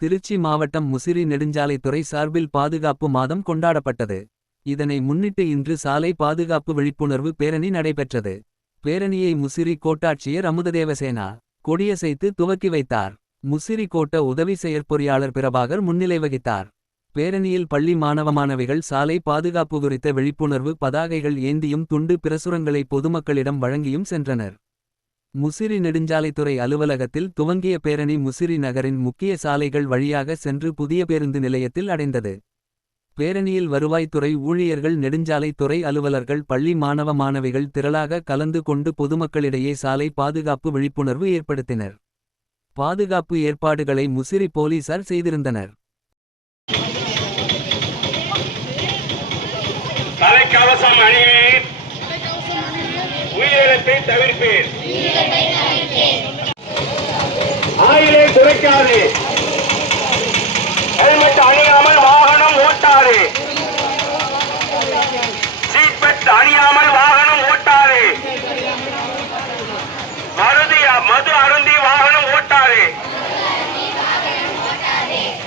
திருச்சி மாவட்டம் முசிறி நெடுஞ்சாலைத்துறை சார்பில் பாதுகாப்பு மாதம் கொண்டாடப்பட்டது. இதனை முன்னிட்டு இன்று சாலை பாதுகாப்பு விழிப்புணர்வு பேரணி நடைபெற்றது. பேரணியை முசிறி கோட்டாட்சியர் அமுததேவசேனா கொடியசைத்து துவக்கி வைத்தார். முசிறி கோட்ட உதவி செயற்பொறியாளர் பிரபாகர் முன்னிலை வகித்தார். பேரணியில் பள்ளி மாணவ மாணவிகள் சாலை பாதுகாப்பு குறித்த விழிப்புணர்வு பதாகைகள் ஏந்தியும் துண்டு பிரசுரங்களை பொதுமக்களிடம் வழங்கியும் சென்றனர். முசிறி நெடுஞ்சாலைத்துறை அலுவலகத்தில் துவங்கிய பேரணி முசிறி நகரின் முக்கிய சாலைகள் வழியாக சென்று புதிய பேருந்து நிலையத்தில் அடைந்தது. பேரணியில் வருவாய்த்துறை ஊழியர்கள், நெடுஞ்சாலை துறை அலுவலர்கள், பள்ளி மாணவ மாணவிகள் திரளாக கலந்து கொண்டு பொதுமக்களிடையே சாலை பாதுகாப்பு விழிப்புணர்வு ஏற்படுத்தினர். பாதுகாப்பு ஏற்பாடுகளை முசிறி போலீசார் செய்திருந்தனர். தலைக்கவசம் அணிவீர், உயிரிழப்பை தவிர்ப்பீர், ஆயிலை துரைக்காதே, ஹெல்மெட் அணியாமல் வாகனம் ஓட்டாதே, சீட் பெல்ட் அணியாமல் வாகனம் ஓட்டாதே, மது அருந்தி வாகனம் ஓட்டாதே.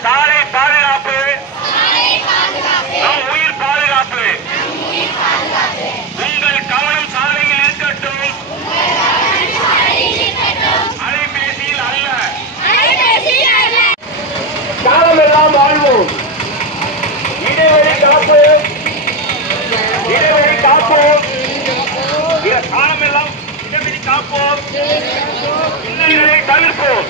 சாலை பாதுகாப்பு நம் உயிர் பாதுகாப்பு. உங்கள் கவனம் சாலையில் இருக்கட்டும், அலைபேசியில் அல்ல. காலமெல்லாம் வாழ்வோம், இடைவெளி காப்போம், இடைவெளி காப்போம், காலமெல்லாம் இடைவெளி காப்போம், இன்னல்களை தவிர்ப்போம்.